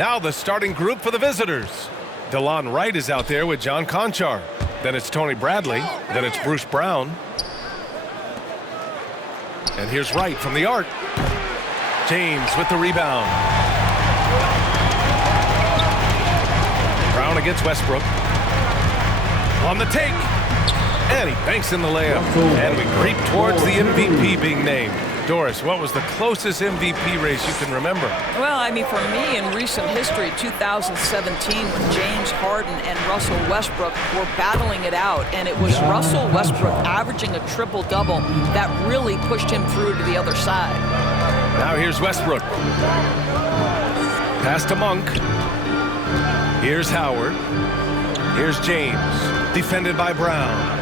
Now the starting group for the visitors. DeLon Wright is out there with John Conchar. Then it's Tony Bradley. Then it's Bruce Brown. And here's Wright from the arc. James with the rebound. Brown against Westbrook. On the take. And he banks in the layup. And we creep towards the MVP being named. Doris, what was the closest MVP race you can remember? Well, I mean, for me, in recent history, 2017, when James Harden and Russell Westbrook were battling it out, and it was Russell Westbrook averaging a triple-double that really pushed him through to the other side. Now here's Westbrook. Pass to Monk. Here's Howard. Here's James. Defended by Brown.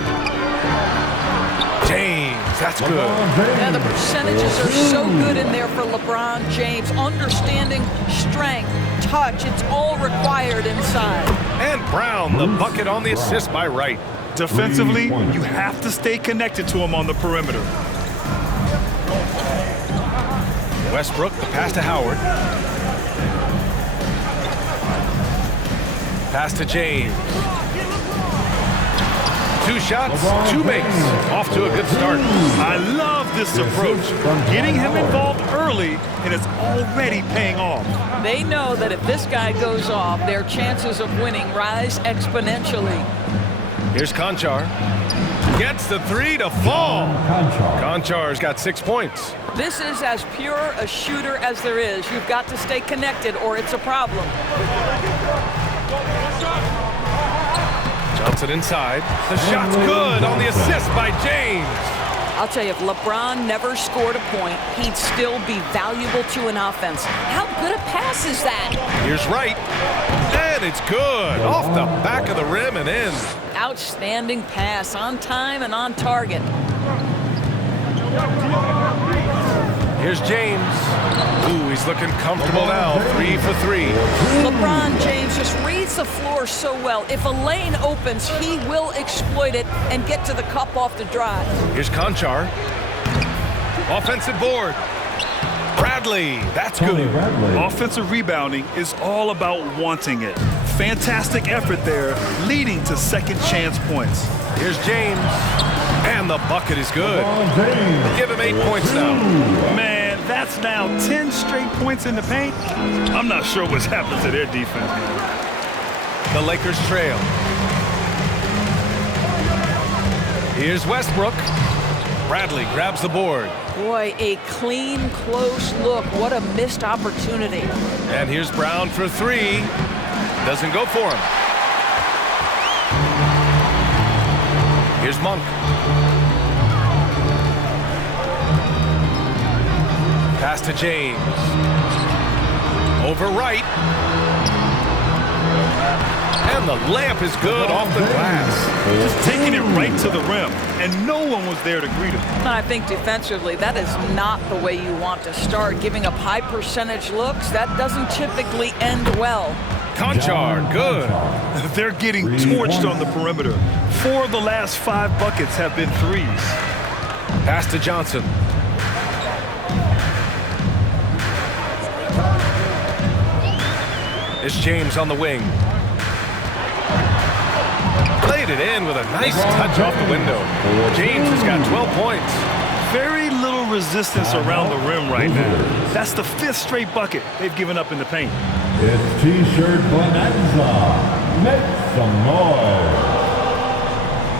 James, that's good. Yeah, the percentages are so good in there for LeBron James. Understanding, strength, touch, it's all required inside. And Brown, the bucket on the assist by Wright. Defensively, you have to stay connected to him on the perimeter. Westbrook, the pass to Howard. Pass to James. 2 shots, 2 makes. Off to a good start. I love this approach. Getting him involved early, and it's already paying off. They know that if this guy goes off, their chances of winning rise exponentially. Here's Conchar. Gets the 3 to fall. Conchar's got 6 points. This is as pure a shooter as there is. You've got to stay connected or it's a problem. Johnson inside. The shot's good on the assist by James. I'll tell you, if LeBron never scored a point, he'd still be valuable to an offense. How good a pass is that? Here's Wright. And it's good. Off the back of the rim and in. Outstanding pass, on time and on target. Here's James. Ooh, he's looking comfortable now. 3 for 3. LeBron James just reads the floor so well. If a lane opens, he will exploit it and get to the cup off the drive. Here's Conchar. Offensive board. Bradley, that's good. Offensive rebounding is all about wanting it. Fantastic effort there, leading to second chance points. Here's James. And the bucket is good. Give him 8 points now. Man, that's now 10 straight points in the paint. I'm not sure what's happened to their defense, man. The Lakers trail. Here's Westbrook. Bradley grabs the board. Boy, a clean, close look. What a missed opportunity. And here's Brown for 3. Doesn't go for him. Here's Monk. Pass to James. Over Wright. And the layup is good off the glass. Just taking it right to the rim, and no one was there to greet him. I think defensively, that is not the way you want to start. Giving up high percentage looks, that doesn't typically end well. Conchar, good. They're getting torched on the perimeter. 4 of the last 5 buckets have been threes. Pass to Johnson. It's James on the wing. Played it in with a nice touch off the window. James has got 12 points. Very little resistance around the rim right now. That's the 5th straight bucket they've given up in the paint. It's T-shirt bonanza. Make some noise.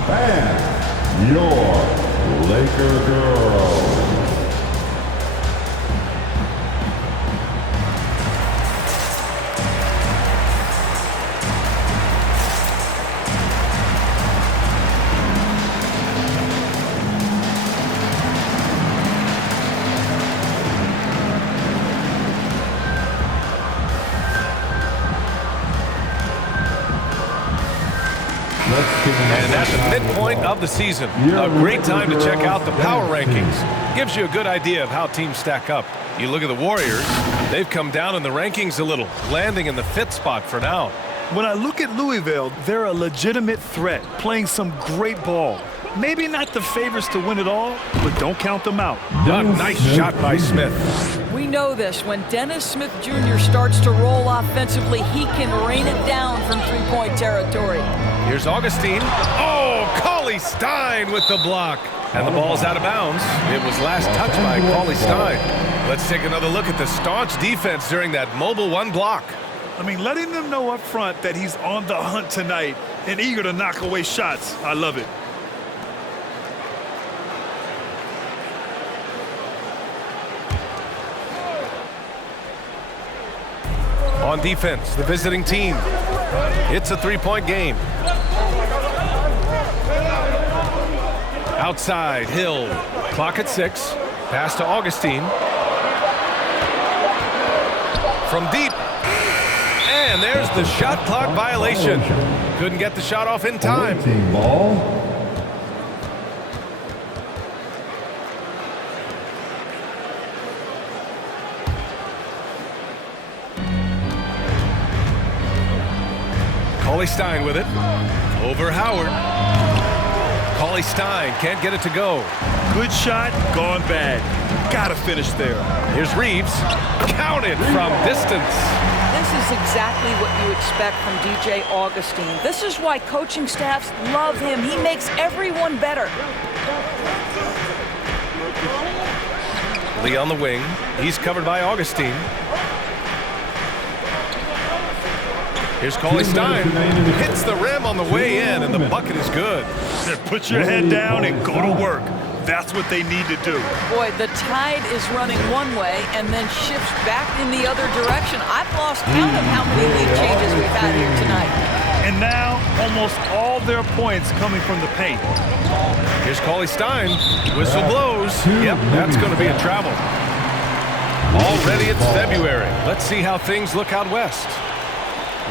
And your Laker girls. And at the midpoint of the season, a great time to check out the power rankings. Gives you a good idea of how teams stack up. You look at the Warriors, they've come down in the rankings a little, landing in the 5th spot for now. When I look at Louisville, they're a legitimate threat, playing some great ball. Maybe not the favorites to win it all, but don't count them out. A nice shot by Smith. We know this. When Dennis Smith Jr. starts to roll offensively, he can rain it down from three-point territory. Here's Augustine. Oh, Cauley Stein with the block. And the ball's out of bounds. It was last touched by Cauley Stein. Let's take another look at the staunch defense during that mobile one block. I mean, letting them know up front that he's on the hunt tonight and eager to knock away shots. I love it. On defense, the visiting team. It's a three-point game. Outside, Hill. Clock at 6. Pass to Augustine. From deep. And there's the shot clock violation. Couldn't get the shot off in time. Team ball. Cauley Stein with it. Over Howard. Cauley Stein can't get it to go. Good shot, gone bad. Gotta finish there. Here's Reeves. Counted from distance. This is exactly what you expect from DJ Augustine. This is why coaching staffs love him. He makes everyone better. Lee on the wing. He's covered by Augustine. Here's Cauley Stein. Hits the rim on the way in, and the bucket is good. Put your head down and go to work. That's what they need to do. Boy, the tide is running one way and then shifts back in the other direction. I've lost count of how many lead changes we've had here tonight. And now, almost all their points coming from the paint. Here's Cauley Stein. Whistle blows. Yep, that's going to be a travel. Already it's February. Let's see how things look out west.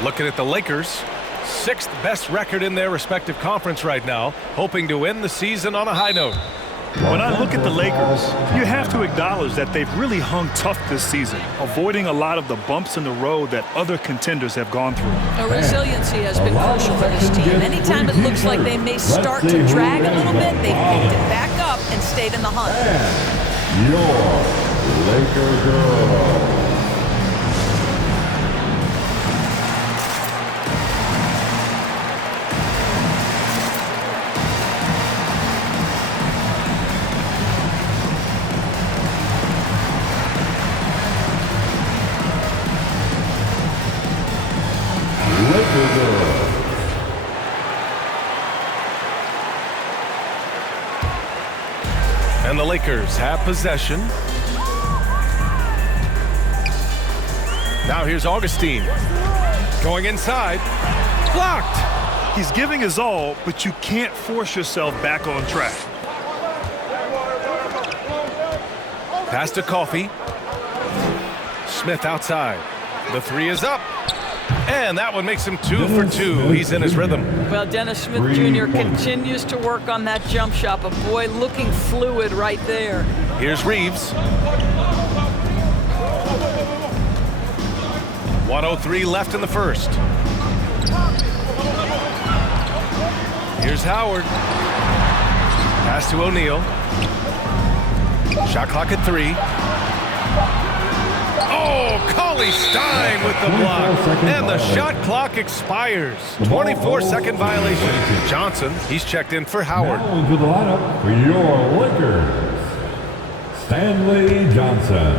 Looking at the Lakers, 6th best record in their respective conference right now, hoping to end the season on a high note. When I look at the Lakers, you have to acknowledge that they've really hung tough this season, avoiding a lot of the bumps in the road that other contenders have gone through. Resiliency has been crucial for this team. Anytime it looks like they may start to drag a little bit, they've picked it back up and stayed in the hunt. Your Laker girl. And the Lakers have possession. Now here's Augustine. Going inside. Blocked. He's giving his all, but you can't force yourself back on track. Pass to Coffey. Smith outside. The three is up. And that one makes him 2 for 2. He's in his rhythm. Well, Dennis Smith Jr. continues to work on that jump shot, but boy, looking fluid right there. Here's Reeves. 1:03 left in the first. Here's Howard. Pass to O'Neal. Shot clock at 3. Oh, Cauley Stein with the block. And the shot clock expires. 24-second violation. Johnson, he's checked in for Howard. Now into the lineup for your Lakers, Stanley Johnson.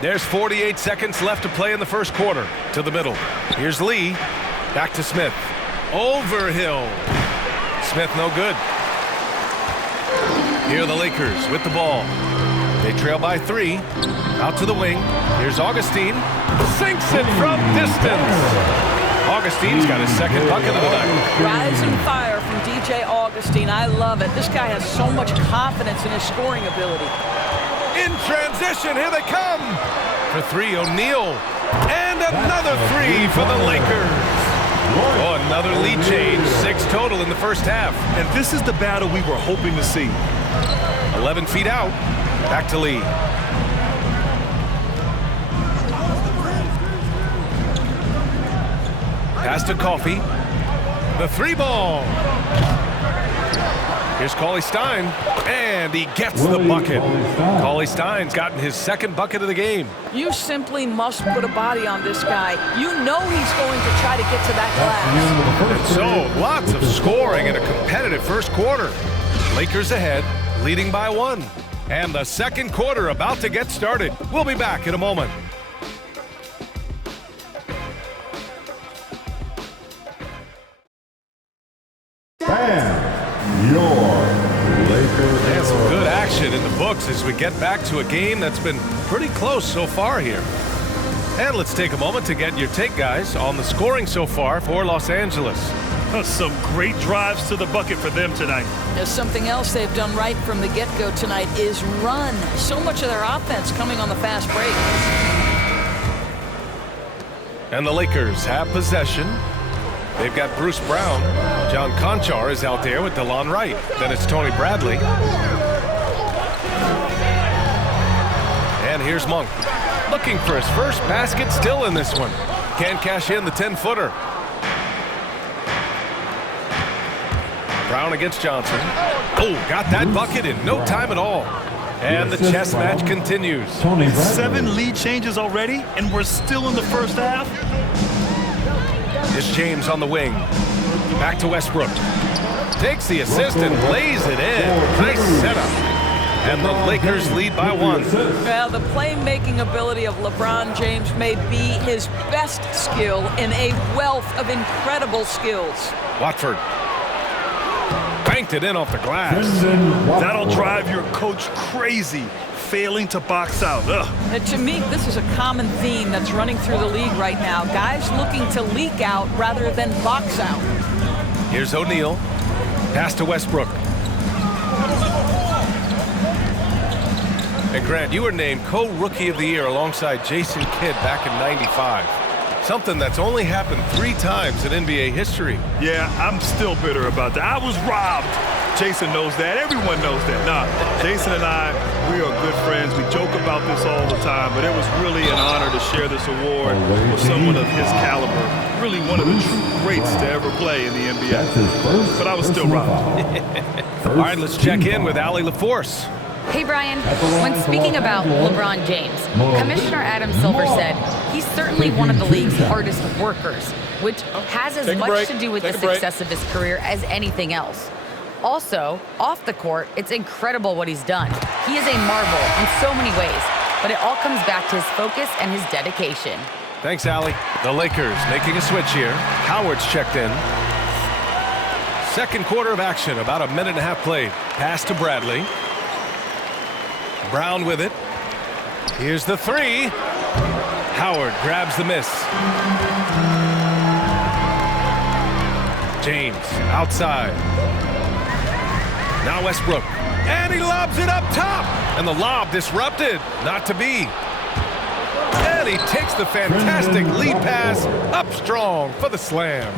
There's 48 seconds left to play in the first quarter. To the middle. Here's Lee. Back to Smith. Over Hill. Smith no good. Here are the Lakers with the ball. They trail by 3. Out to the wing. Here's Augustine. Sinks it from distance. Augustine's got his second bucket of the night. Rising fire from DJ Augustine. I love it. This guy has so much confidence in his scoring ability. In transition, here they come. For 3, O'Neal. And another 3 for the Lakers. Oh, another lead change. 6 total in the first half. And this is the battle we were hoping to see. 11 feet out. Back to Lee. Pass to Coffey. The 3 ball. Here's Cauley Stein, and he gets the bucket. Cauley Stein's gotten his second bucket of the game. You simply must put a body on this guy. You know he's going to try to get to that glass. And so, lots of scoring in a competitive first quarter. Lakers ahead, leading by 1. And the second quarter about to get started. We'll be back in a moment. And your Lakers. And some good action in the books as we get back to a game that's been pretty close so far here. And let's take a moment to get your take, guys, on the scoring so far for Los Angeles. Some great drives to the bucket for them tonight. There's something else they've done right from the get-go tonight is run. So much of their offense coming on the fast break. And the Lakers have possession. They've got Bruce Brown. John Conchar is out there with DeLon Wright. Then it's Tony Bradley. And here's Monk. Looking for his first basket still in this one. Can't cash in the 10-footer. Brown against Johnson. Oh, got that bucket in no time at all. And the chess match continues. 7 lead changes already, and we're still in the first half. It's James on the wing. Back to Westbrook. Takes the assist and lays it in. Nice setup. And the Lakers lead by 1. Well, the playmaking ability of LeBron James may be his best skill in a wealth of incredible skills. Watford. Banked it in off the glass. That'll drive your coach crazy, failing to box out. And to me, this is a common theme that's running through the league right now. Guys looking to leak out rather than box out. Here's O'Neal. Pass to Westbrook. And Grant, you were named co-rookie of the year alongside Jason Kidd back in '95. Something that's only happened 3 times in NBA history. Yeah, I'm still bitter about that. I was robbed. Jason knows that. Everyone knows that. Nah, Jason and I, we are good friends. We joke about this all the time, but it was really an honor to share this award with someone of his caliber. Really one of the true greats to ever play in the NBA. But I was still robbed. All right, let's check in with Allie LaForce. Hey, Brian. When speaking about LeBron James, Commissioner Adam Silver said he's certainly one of the league's hardest workers, which has as much to do with the success of his career as anything else. Also, off the court, it's incredible what he's done. He is a marvel in so many ways, but it all comes back to his focus and his dedication. Thanks, Allie. The Lakers making a switch here. Howard's checked in. Second quarter of action, about a minute and a half played. Pass to Bradley. Brown with it. Here's the 3. Howard grabs the miss. James outside. Now Westbrook. And he lobs it up top. And the lob disrupted. Not to be. And he takes the fantastic lead pass up strong for the slam.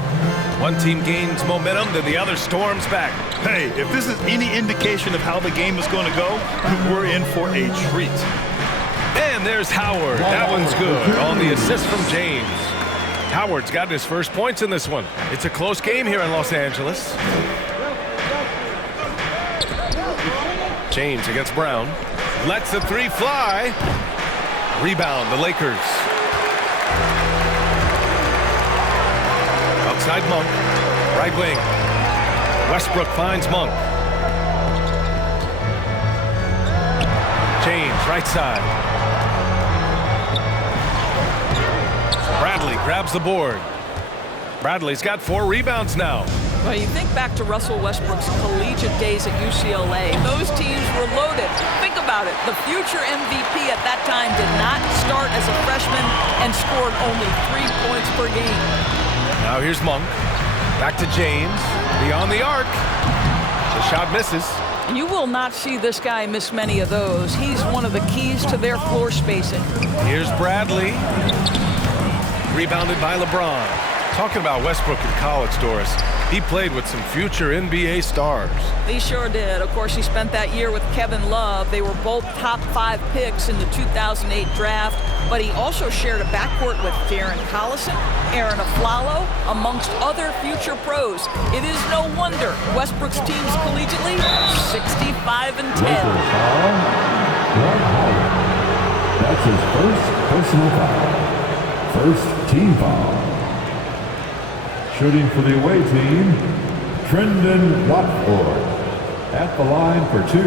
One team gains momentum, then the other storms back. Hey, if this is any indication of how the game is going to go, we're in for a treat. And there's Howard. That one's good on the assist from James. Howard's got his first points in this one. It's a close game here in Los Angeles. James against Brown. Lets the 3 fly. Rebound, the Lakers. Outside Monk. Right wing. Westbrook finds Monk. James, right side. Bradley grabs the board. Bradley's got 4 rebounds now. Well, you think back to Russell Westbrook's collegiate days at UCLA. Those teams were loaded. Think about it. The future MVP at that time did not start as a freshman and scored only 3 points per game. Now here's Monk. Back to James. Beyond the arc. The shot misses. You will not see this guy miss many of those. He's one of the keys to their floor spacing. Here's Bradley. Rebounded by LeBron. Talking about Westbrook in college, Doris, he played with some future NBA stars. He sure did. Of course, he spent that year with Kevin Love. They were both top 5 picks in the 2008 draft, but he also shared a backcourt with Darren Collison, Aaron Aflalo, amongst other future pros. It is no wonder Westbrook's teams collegiately 65-10. That's his first personal foul. First team foul. Shooting for the away team, Trendon Watford at the line for 2.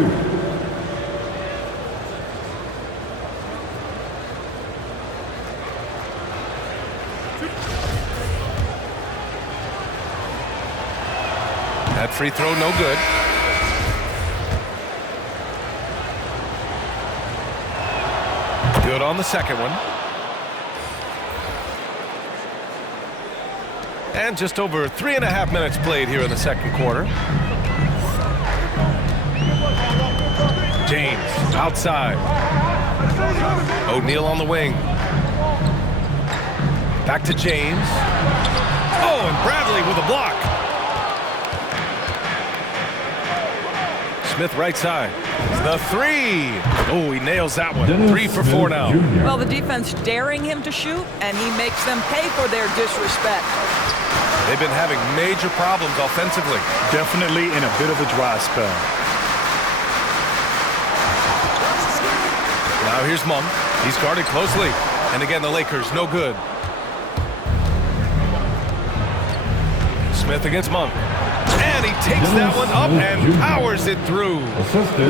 That free throw no good. Good on the second one. And just over 3.5 minutes played here in the second quarter. James outside. O'Neal on the wing. Back to James. Oh, and Bradley with a block. Smith right side. The 3. Oh, he nails that one. 3 for 4 now. Well, the defense daring him to shoot, and he makes them pay for their disrespect. They've been having major problems offensively. Definitely in a bit of a dry spell. Now here's Monk. He's guarded closely. And again, the Lakers, no good. Smith against Monk. And he takes that one up and powers it through.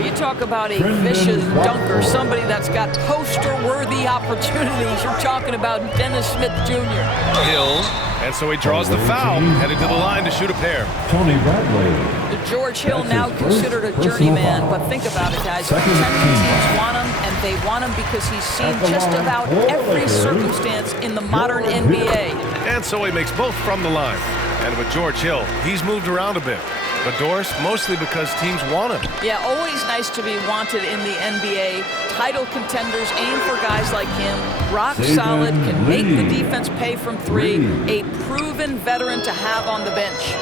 You talk about a vicious dunker, somebody that's got poster-worthy opportunities. You're talking about Dennis Smith Jr. Hill. And so he draws the foul, headed to the line to shoot a pair. Tony Bradley. George Hill now considered a journeyman, but think about it, guys. Contending teams want him, and they want him because he's seen just about every circumstance in the modern NBA. And so he makes both from the line. And with George Hill, he's moved around a bit. But Doris, mostly because teams want him. Yeah, always nice to be wanted in the NBA. Title contenders aim for guys like him. Rock solid, can make the defense pay from 3. A proven veteran to have on the bench.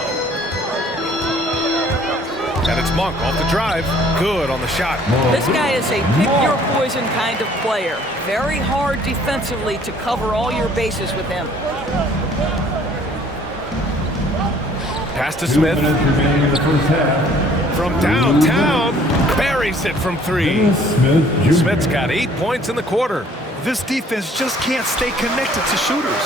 And it's Monk off the drive. Good on the shot. This guy is a pick-your-poison kind of player. Very hard defensively to cover all your bases with him. Pass to Smith. From downtown, buries it from 3. Smith's got 8 points in the quarter. This defense just can't stay connected to shooters.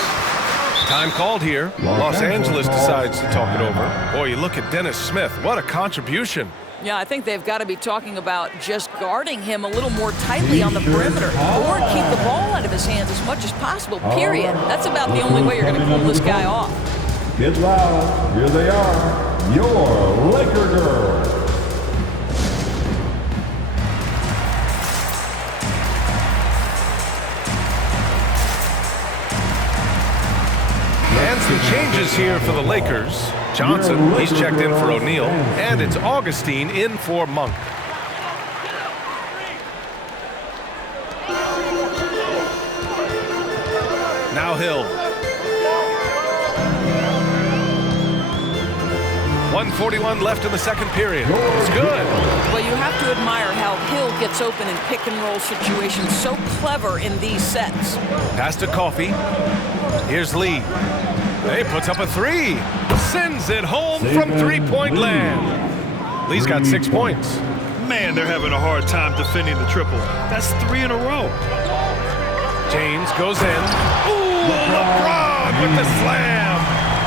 Time called here. Los Angeles decides to talk it over. Boy, you look at Dennis Smith. What a contribution. Yeah, I think they've got to be talking about just guarding him a little more tightly on the perimeter or keep the ball out of his hands as much as possible, period. That's about the only way you're going to cool this guy off. Get loud. Here they are, your Laker girls. And some changes here for the Lakers. Johnson, he's checked in for O'Neal, and it's Augustine in for Monk. Now Hill. 1:41 left in the second period. It's good. Well, you have to admire how Hill gets open in pick-and-roll situations. So clever in these sets. Pass to Coffey. Here's Lee. He puts up a 3. Sends it home from three-point land. Lee's got 6 points. Man, they're having a hard time defending the triple. That's 3 in a row. James goes in. Ooh, LeBron with the slam.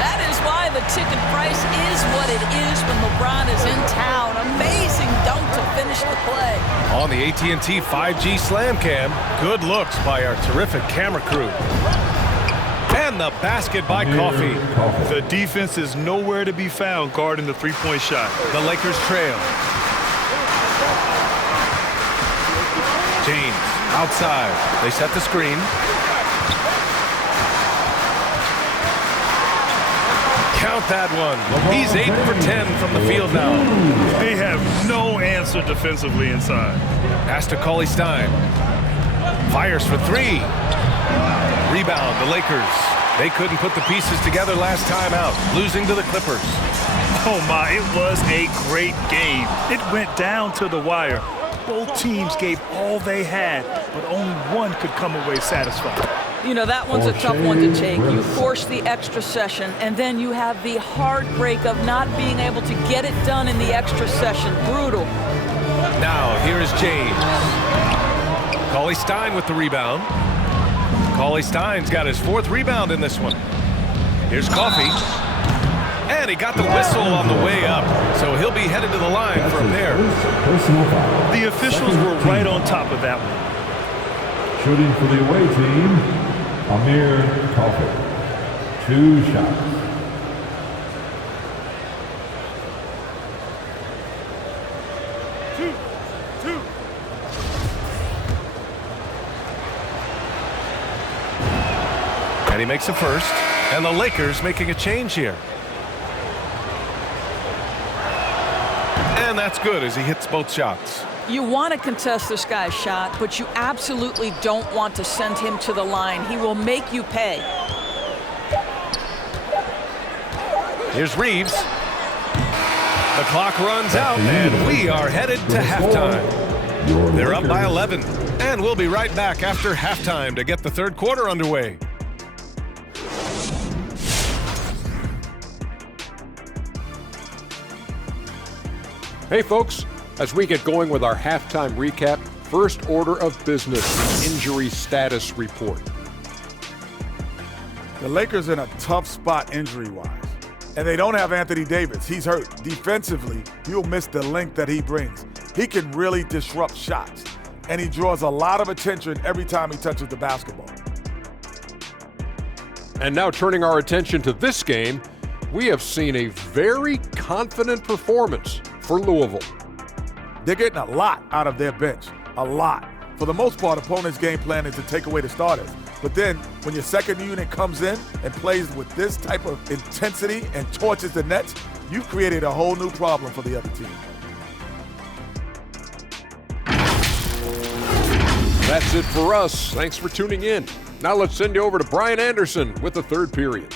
That is why the ticket price is what it is when LeBron is in town. Amazing dunk to finish the play. On the AT&T 5G Slam Cam, good looks by our terrific camera crew. And the basket by Coffey. The defense is nowhere to be found guarding the three-point shot. The Lakers trail. James outside. They set the screen. Count that one. He's 8 for 10 from the field now. They have no answer defensively inside. Pass to Cauley Stein. Fires for 3. Rebound, the Lakers. They couldn't put the pieces together last time out, losing to the Clippers. Oh my, it was a great game. It went down to the wire. Both teams gave all they had, but only one could come away satisfied. You know, that one's a tough one to take. You force the extra session, and then you have the heartbreak of not being able to get it done in the extra session. Brutal. Now, here is James. Cauley-Stein with the rebound. Cauley-Stein's got his 4th rebound in this one. Here's Coffey. And he got the whistle on the way up, so he'll be headed to the line for a pair. The officials were right on top of that one. Shooting for the away team, Amir Coffey. 2 shots. And he makes a first, and the Lakers making a change here. And that's good as he hits both shots. You want to contest this guy's shot, but you absolutely don't want to send him to the line. He will make you pay. Here's Reeves. The clock runs out, and we are headed to halftime. They're up by 11, and we'll be right back after halftime to get the 3rd quarter underway. Hey folks, as we get going with our halftime recap, first order of business, injury status report. The Lakers in a tough spot injury-wise, and they don't have Anthony Davis. He's hurt. Defensively, you'll miss the length that he brings. He can really disrupt shots, and he draws a lot of attention every time he touches the basketball. And now turning our attention to this game, we have seen a very confident performance for Louisville. They're getting a lot out of their bench, a lot. For the most part, opponents' game plan is to take away the starters. But then, when your second unit comes in and plays with this type of intensity and torches the nets, you created a whole new problem for the other team. That's it for us. Thanks for tuning in. Now let's send you over to Brian Anderson with the 3rd period.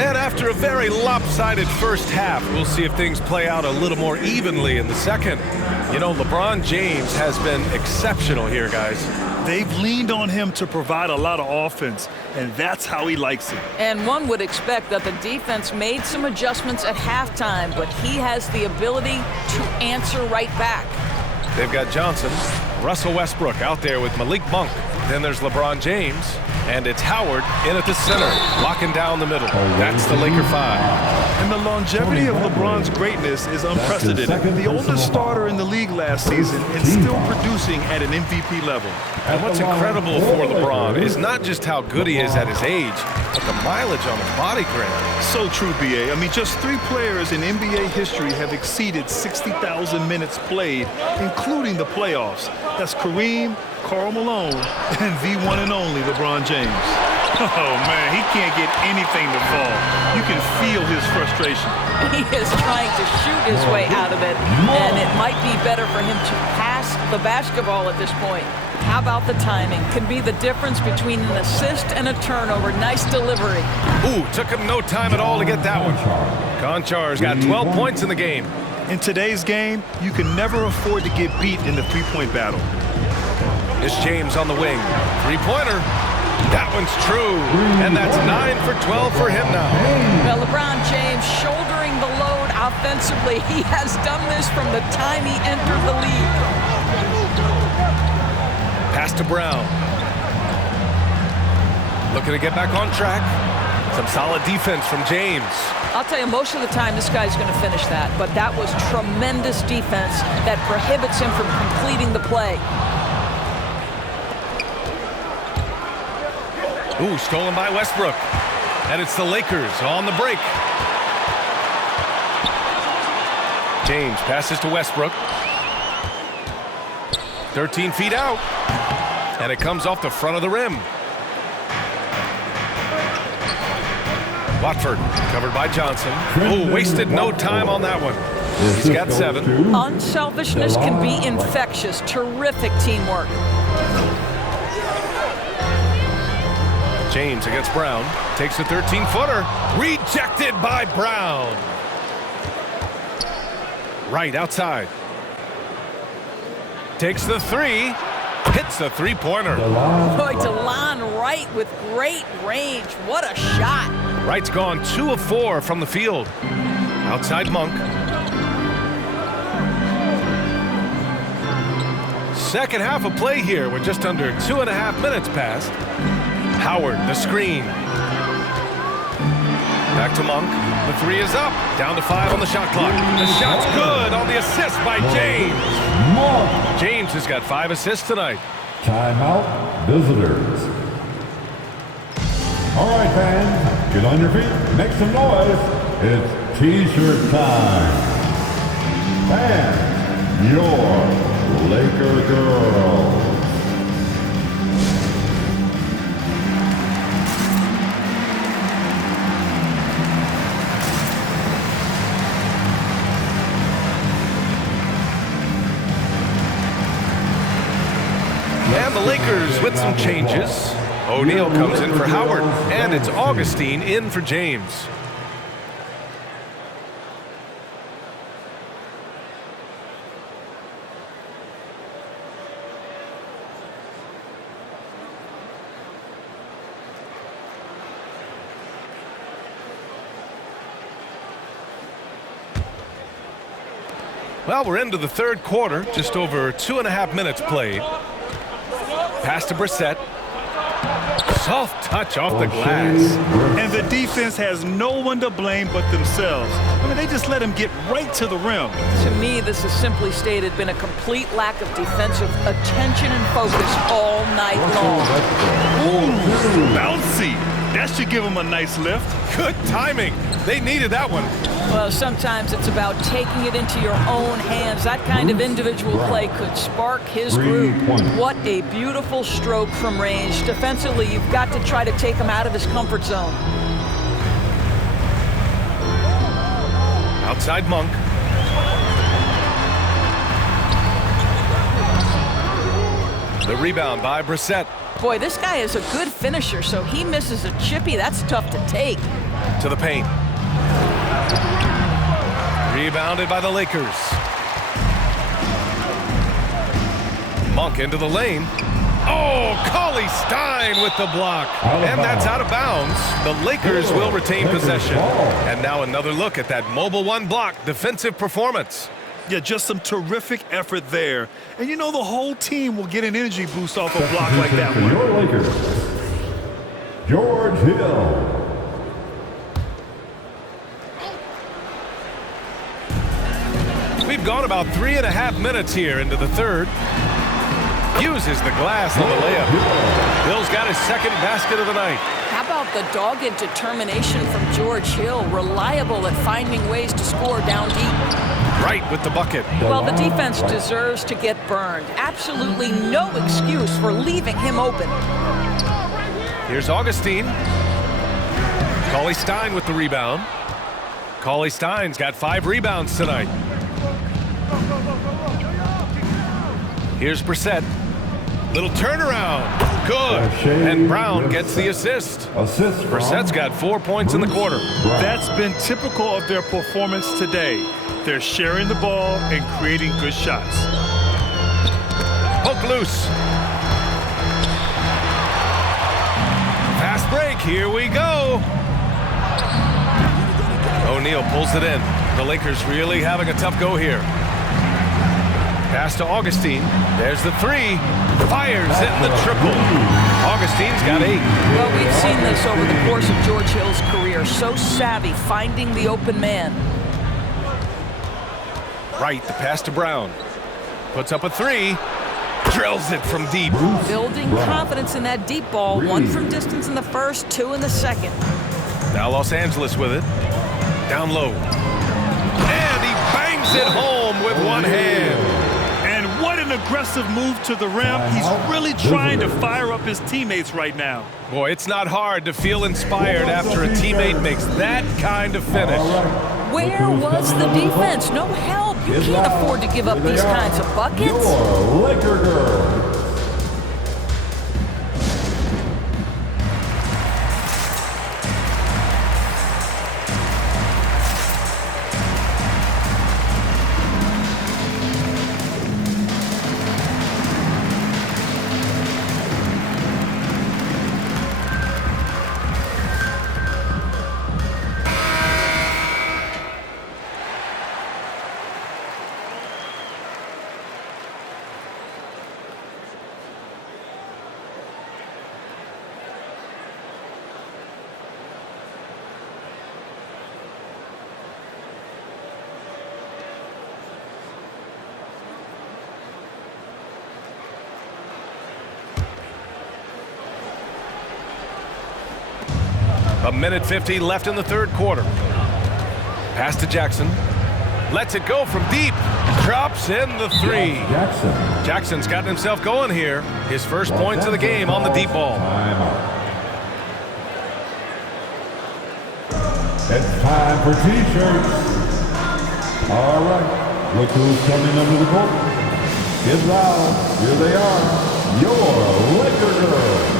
And after a very lopsided first half, we'll see if things play out a little more evenly in the second. You know, LeBron James has been exceptional here, guys. They've leaned on him to provide a lot of offense, and that's how he likes it. And one would expect that the defense made some adjustments at halftime, but he has the ability to answer right back. They've got Johnson, Russell Westbrook out there with Malik Monk. Then there's LeBron James, and it's Howard in at the center, locking down the middle. That's the Laker 5. And the longevity of LeBron's greatness is unprecedented. The oldest starter in the league last season and still producing at an MVP level. And what's incredible for LeBron is not just how good he is at his age, but the mileage on his body grade. So true, B.A. I mean, just 3 players in NBA history have exceeded 60,000 minutes played, including the playoffs. That's Kareem, Karl Malone, and the one and only LeBron James. Oh, man, he can't get anything to fall. You can feel his frustration. He is trying to shoot his way out of it, and it might be better for him to pass the basketball at this point. How about the timing? Can be the difference between an assist and a turnover. Nice delivery. Ooh, took him no time at all to get that one. Konchar's got 12 points in the game. In today's game, you can never afford to get beat in the three-point battle. It's James on the wing. Three-pointer. That one's true. And that's 9 for 12 for him now. Well, LeBron James shouldering the load offensively. He has done this from the time he entered the league. Pass to Brown. Looking to get back on track. Some solid defense from James. I'll tell you, most of the time this guy's going to finish that, but that was tremendous defense that prohibits him from completing the play. Ooh, stolen by Westbrook. And it's the Lakers on the break. James passes to Westbrook. 13 feet out. And it comes off the front of the rim. Watford covered by Johnson. Oh, wasted no time on that one. He's got 7. Unselfishness can be infectious. Terrific teamwork. James against Brown. Takes a 13-footer. Rejected by Brown. Right outside. Takes the 3. Hits the 3-pointer. Boy, DeLon Wright with great range. What a shot. Wright's gone 2 of 4 from the field. Outside Monk. Second half of play here with just under 2.5 minutes passed. Howard, the screen. Back to Monk. The 3 is up. Down to 5 on the shot clock. The shot's good on the assist by James. James has got 5 assists tonight. Timeout, visitors. All right, fans, get on your feet, make some noise. It's T-shirt time. Fans, your Laker girls. And the Lakers with some changes. O'Neal comes in for Howard, and it's Augustine in for James. Well, we're into the third quarter, just over 2.5 minutes played. Pass to Brissett. Soft touch off the glass. And the defense has no one to blame but themselves. I mean, they just let him get right to the rim. To me, this has simply stated been a complete lack of defensive attention and focus all night long. Ooh, bouncy. That should give him a nice lift. Good timing. They needed that one. Well, sometimes it's about taking it into your own hands. That kind of individual play could spark his groove. What a beautiful stroke from range. Defensively, you've got to try to take him out of his comfort zone. Outside Monk. The rebound by Brissett. Boy, this guy is a good finisher, so he misses a chippy. That's tough to take. To the paint. Rebounded by the Lakers. Monk into the lane. Oh, Cauley Stein with the block. And that's out of bounds. The Lakers will retain possession. And now another look at that mobile 1 block defensive performance. Yeah, just some terrific effort there. And you know the whole team will get an energy boost off a block like that one. Your Lakers, George Hill. We've gone about 3.5 minutes here into the third. Uses the glass on the layup. Hill's got his second basket of the night. How about the dogged determination from George Hill? Reliable at finding ways to score down deep. Right with the bucket. Well, the defense deserves to get burned. Absolutely no excuse for leaving him open. Here's Augustine. Cauley Stein with the rebound. Cauley Stein's got 5 rebounds tonight. Here's Brissett. Little turnaround. Good. And Brown gets the assist. Brissett's got 4 points in the quarter. That's been typical of their performance today. They're sharing the ball and creating good shots. Poke loose. Fast break. Here we go. O'Neal pulls it in. The Lakers really having a tough go here. Pass to Augustine. There's the 3. Fires it in the triple. Augustine's got 8. Well, we've seen this over the course of George Hill's career. So savvy, finding the open man. Right, the pass to Brown. Puts up a 3. Drills it from deep. Building confidence in that deep ball. 1 from distance in the first, 2 in the second. Now Los Angeles with it. Down low. And he bangs it home with one hand. And what an aggressive move to the rim. He's really trying to fire up his teammates right now. Boy, it's not hard to feel inspired after a teammate makes that kind of finish. Where was the defense? No help. You can't afford to give up these kinds of buckets. Your Laker girls. A minute 50 left in the third quarter. Pass to Jackson. Lets it go from deep. Drops in the three. Jackson's gotten himself going here. His first points of the game on the deep ball. It's time for T-shirts. All right, look who's coming under the court. Get loud. Here they are. Your Laker girls.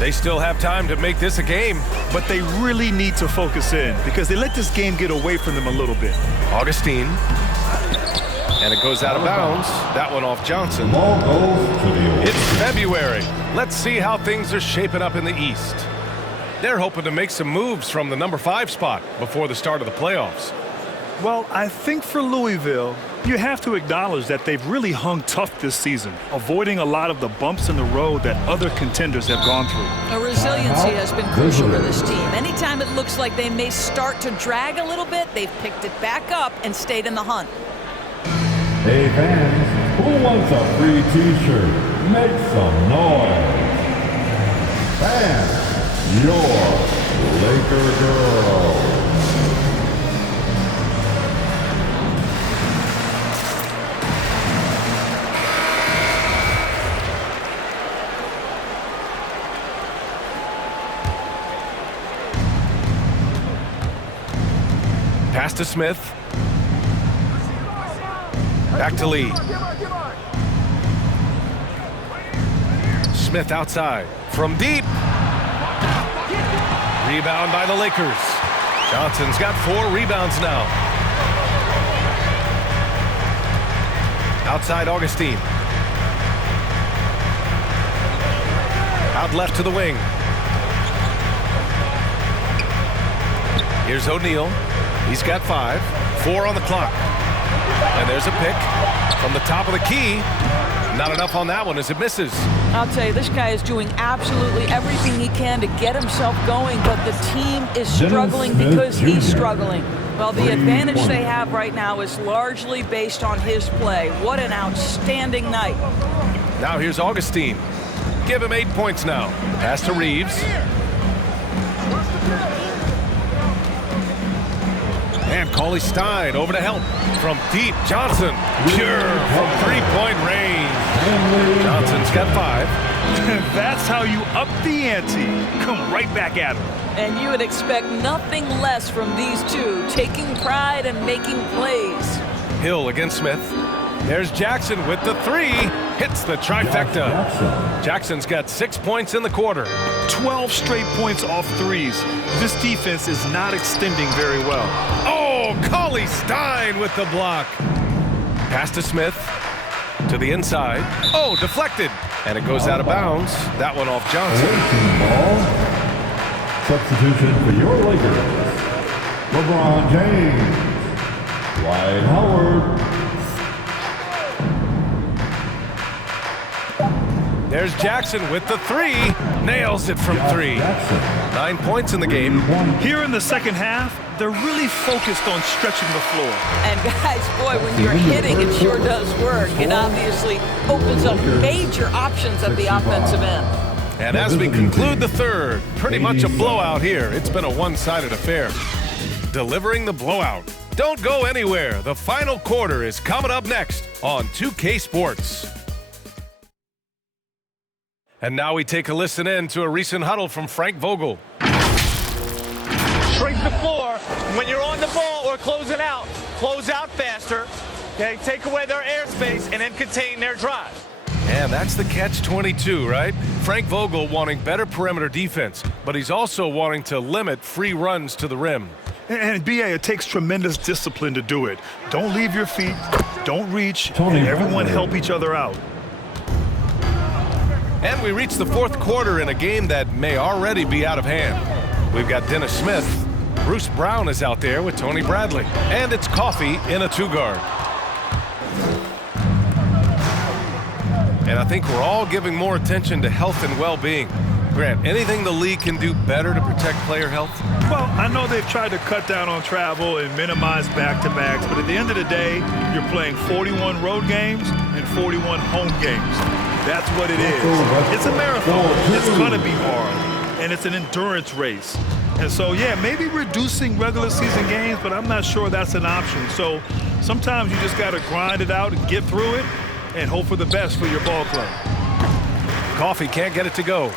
They still have time to make this a game. But they really need to focus in because they let this game get away from them a little bit. Augustine. And it goes out of bounds. That one off Johnson. It's February. Let's see how things are shaping up in the East. They're hoping to make some moves from the number 5 spot before the start of the playoffs. Well, I think for Louisville, you have to acknowledge that they've really hung tough this season, avoiding a lot of the bumps in the road that other contenders have gone through. A resiliency has been crucial to this team. Anytime it looks like they may start to drag a little bit, they've picked it back up and stayed in the hunt. Hey fans, who wants a free t-shirt? Make some noise. Fans, your Laker girls. Pass to Smith. Back to Lee. Smith outside. From deep. Rebound by the Lakers. Johnson's got 4 rebounds now. Outside Augustine. Out left to the wing. Here's O'Neal. He's got 5. 4 on the clock. And there's a pick from the top of the key. Not enough on that one as it misses. I'll tell you, this guy is doing absolutely everything he can to get himself going, but the team is struggling because he's struggling. Well, the advantage they have right now is largely based on his play. What an outstanding night. Now here's Augustine. Give him 8 points now. Pass to Reeves. And Cauley Stein over to help. From deep, Johnson. Pure from 3-point range. Johnson's got 5. That's how you up the ante. Come right back at him. And you would expect nothing less from these two, taking pride and making plays. Hill against Smith. There's Jackson with the three. Hits the trifecta. Jackson's got 6 points in the quarter. 12 straight points off threes. This defense is not extending very well. Oh, Cauley Stein with the block. Pass to Smith. To the inside. Oh, deflected. And it goes out of bounds. That one off Johnson. Substitution for your Lakers. LeBron James. Dwight Howard. There's Jackson with the three. Nails it from three. 9 points in the game. Here in the second half, they're really focused on stretching the floor. And guys, boy, when you're hitting, it sure does work. It obviously opens up major options at the offensive end. And as we conclude the third, pretty much a blowout here. It's been a one-sided affair. Delivering the blowout. Don't go anywhere. The final quarter is coming up next on 2K Sports. And now we take a listen in to a recent huddle from Frank Vogel. Shrink the floor when you're on the ball or closing out. Close out faster. Okay, take away their airspace and then contain their drive. And that's the catch-22, right? Frank Vogel wanting better perimeter defense, but he's also wanting to limit free runs to the rim. And BA, it takes tremendous discipline to do it. Don't leave your feet, don't reach, and everyone help each other out. And we reach the fourth quarter in a game that may already be out of hand. We've got Dennis Smith. Bruce Brown is out there with Tony Bradley. And it's Coffey in a two-guard. And I think we're all giving more attention to health and well-being. Grant, anything the league can do better to protect player health? Well, I know they've tried to cut down on travel and minimize back-to-backs, but at the end of the day, you're playing 41 road games and 41 home games. That's what it is. It's a marathon. It's going to be hard, and it's an endurance race. And so, yeah, maybe reducing regular season games, but I'm not sure that's an option. So sometimes you just got to grind it out and get through it and hope for the best for your ball club. Coffey can't get it to go.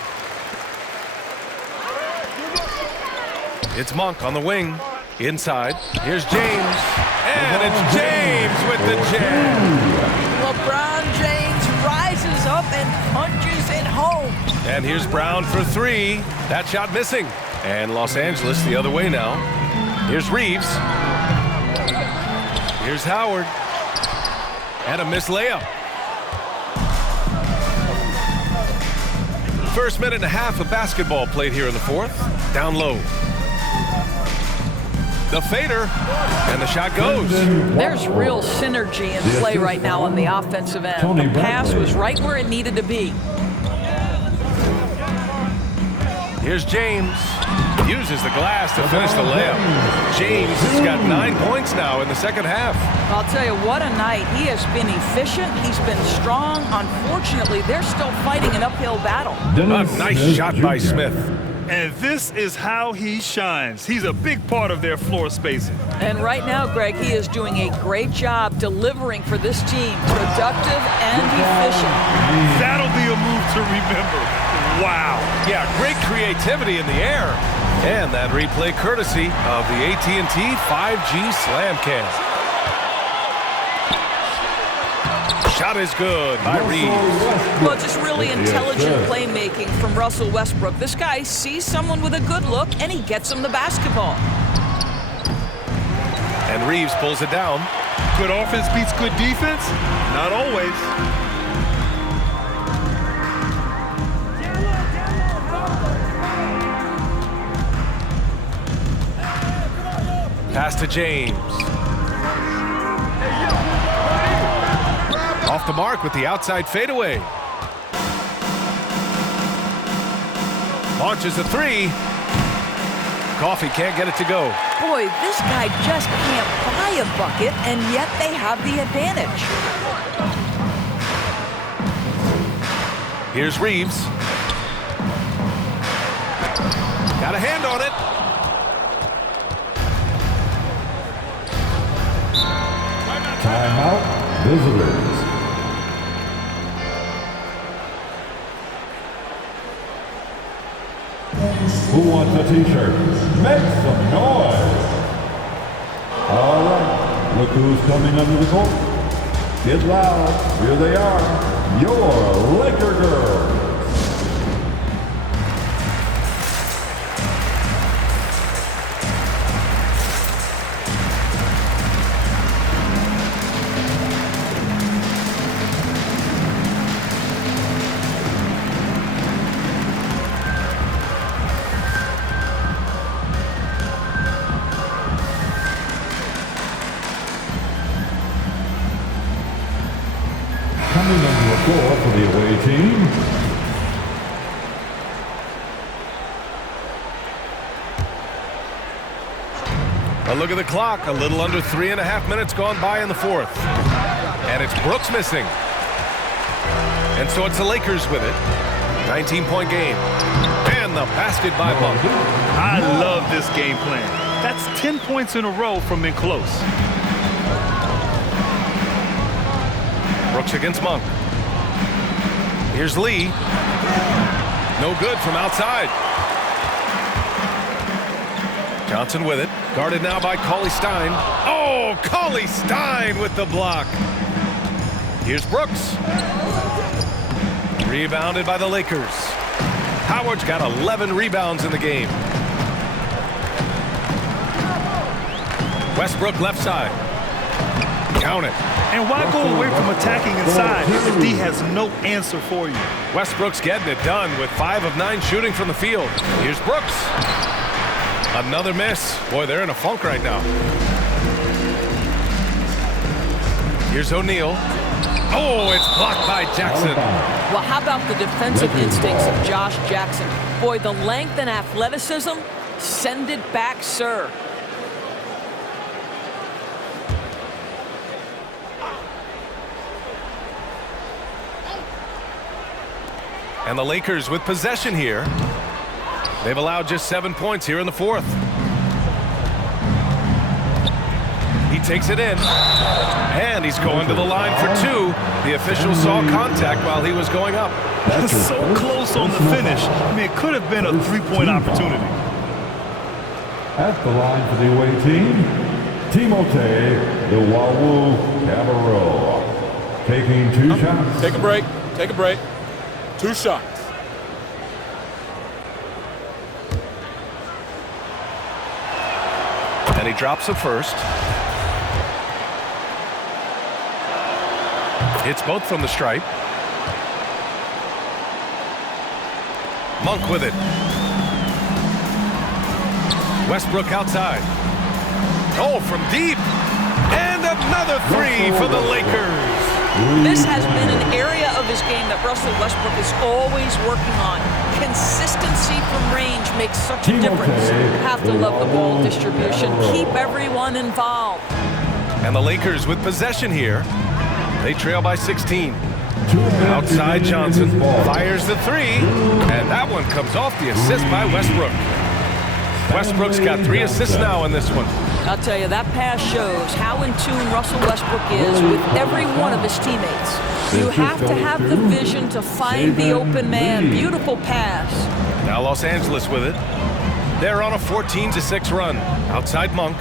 It's Monk on the wing. Inside. Here's James. And it's James with the jam. LeBron James rises up and punches it home. And here's Brown for three. That shot missing. And Los Angeles the other way now. Here's Reeves. Here's Howard. And a missed layup. First minute and a half of basketball played here in the fourth. Down low. The fader, and the shot goes. There's real synergy in play right now on the offensive end. The pass was right where it needed to be. Here's James. Uses the glass to finish the layup. James has got 9 points now in the second half. I'll tell you, what a night. He has been efficient. He's been strong. Unfortunately, they're still fighting an uphill battle. A nice shot by Smith. And this is how he shines. He's a big part of their floor spacing. And right now, Greg, he is doing a great job delivering for this team. Productive and efficient. That'll be a move to remember. Wow. Yeah, great creativity in the air. And that replay courtesy of the AT&T 5G Slam Cam. Shot is good by Reeves. Well, just really intelligent playmaking from Russell Westbrook. This guy sees someone with a good look, and he gets him the basketball. And Reeves pulls it down. Good offense beats good defense? Not always. Pass to James. Off the mark with the outside fadeaway. Launches a three. Coffey can't get it to go. Boy, this guy just can't buy a bucket, and yet they have the advantage. Here's Reeves. Got a hand on it. Timeout, visitors. Who wants a t-shirt? Make some noise. All right, look who's coming under the court. Get loud, here they are, your Laker girls. Coming under the floor for the away team. A look at the clock. A little under 3.5 minutes gone by in the fourth. And it's Brooks missing. And so it's the Lakers with it. 19-point game. And the basket by Monk. I love this game plan. That's 10 points in a row from in close. Brooks against Monk. Here's Lee. No good from outside. Johnson with it. Guarded now by Cauley-Stein. Oh, Cauley-Stein with the block. Here's Brooks. Rebounded by the Lakers. Howard's got 11 rebounds in the game. Westbrook left side. Count it. And why go away from attacking inside if the D has no answer for you? Westbrook's getting it done with 5 of 9 shooting from the field. Here's Brooks. Another miss. Boy, they're in a funk right now. Here's O'Neal. Oh, it's blocked by Jackson. Well, how about the defensive instincts of Josh Jackson? Boy, the length and athleticism, send it back, sir. And the Lakers with possession here. They've allowed just 7 points here in the fourth. He takes it in. And he's going to the line for 2. The official saw contact while he was going up. So close on the finish. I mean, it could have been a 3-point opportunity. At the line for the away team, Timothé the Wawu Cabarro. Taking 2 shots. Take a break. Take a break. 2 shots. And he drops the first. Hits both from the stripe. Monk with it. Westbrook outside. Oh, from deep. And another 3 for the Lakers. This has been an area of his game that Russell Westbrook is always working on. Consistency from range makes such a difference. Have to love the ball distribution. Keep everyone involved. And the Lakers with possession here. They trail by 16. Outside Johnson fires the 3. And that one comes off the assist by Westbrook. Westbrook's got 3 assists now in this one. I'll tell you, that pass shows how in tune Russell Westbrook is with every one of his teammates. You have to have the vision to find the open man. Beautiful pass. Now Los Angeles with it. They're on a 14-6 run. Outside Monk.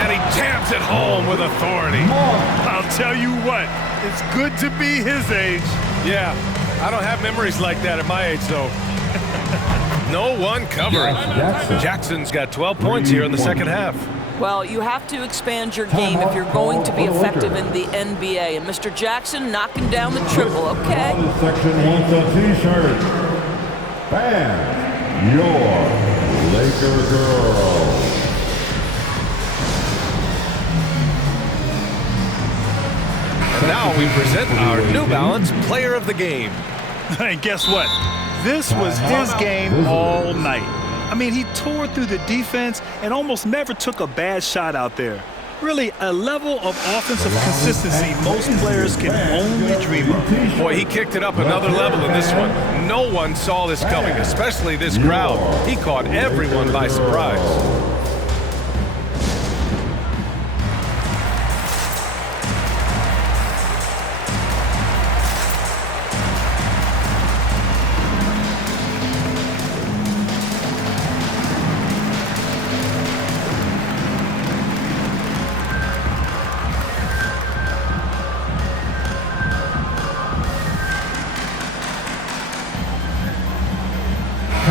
And he jams it home with authority. I'll tell you what, it's good to be his age. Yeah, I don't have memories like that at my age, though. No one covering. Jackson's got 12 points here in the second half. Well, you have to expand your game if you're going to be effective in the NBA. And Mr. Jackson knocking down the triple, okay? Section wants a t-shirt. Bam, your Laker girl. And now we present our New Balance Player of the Game. And guess what? This was his game all night. I mean, he tore through the defense and almost never took a bad shot out there. Really, a level of offensive consistency most players can only dream of. Boy, he kicked it up another level in this one. No one saw this coming, especially this crowd. He caught everyone by surprise.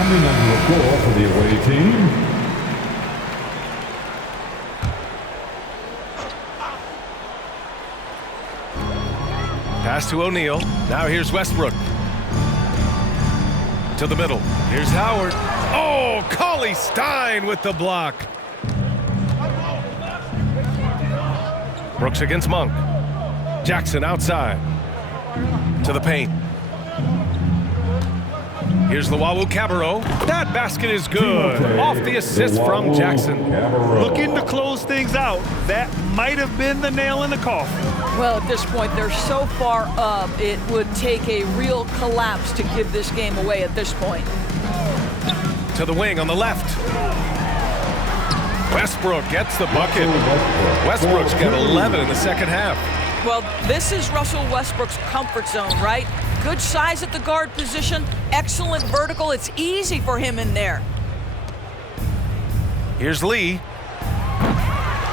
coming under the floor for the away team. Pass to O'Neal. Now here's Westbrook. To the middle. Here's Howard. Oh, Cauley Stein with the block. Brooks against Monk. Jackson outside. To the paint. Here's Louisville Cabarrot. That basket is good. Off the assist from Jackson. Looking to close things out. That might have been the nail in the coffin. Well, at this point, they're so far up, it would take a real collapse to give this game away at this point. To the wing on the left. Westbrook gets the bucket. Westbrook's got 11 in the second half. Well, this is Russell Westbrook's comfort zone, right? Good size at the guard position, excellent vertical. It's easy for him in there. Here's Lee.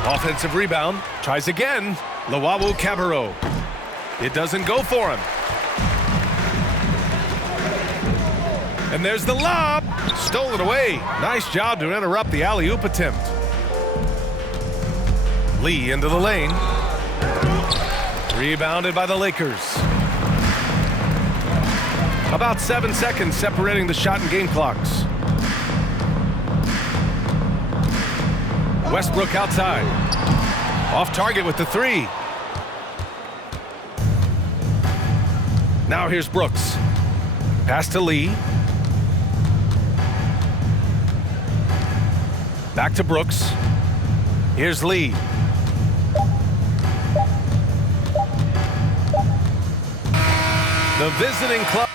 Offensive rebound. Tries again. Louisville Cabarrot. It doesn't go for him. And there's the lob. Stolen away. Nice job to interrupt the alley-oop attempt. Lee into the lane. Rebounded by the Lakers. About 7 seconds separating the shot and game clocks. Westbrook outside. Off target with the three. Now here's Brooks. Pass to Lee. Back to Brooks. Here's Lee. The visiting club.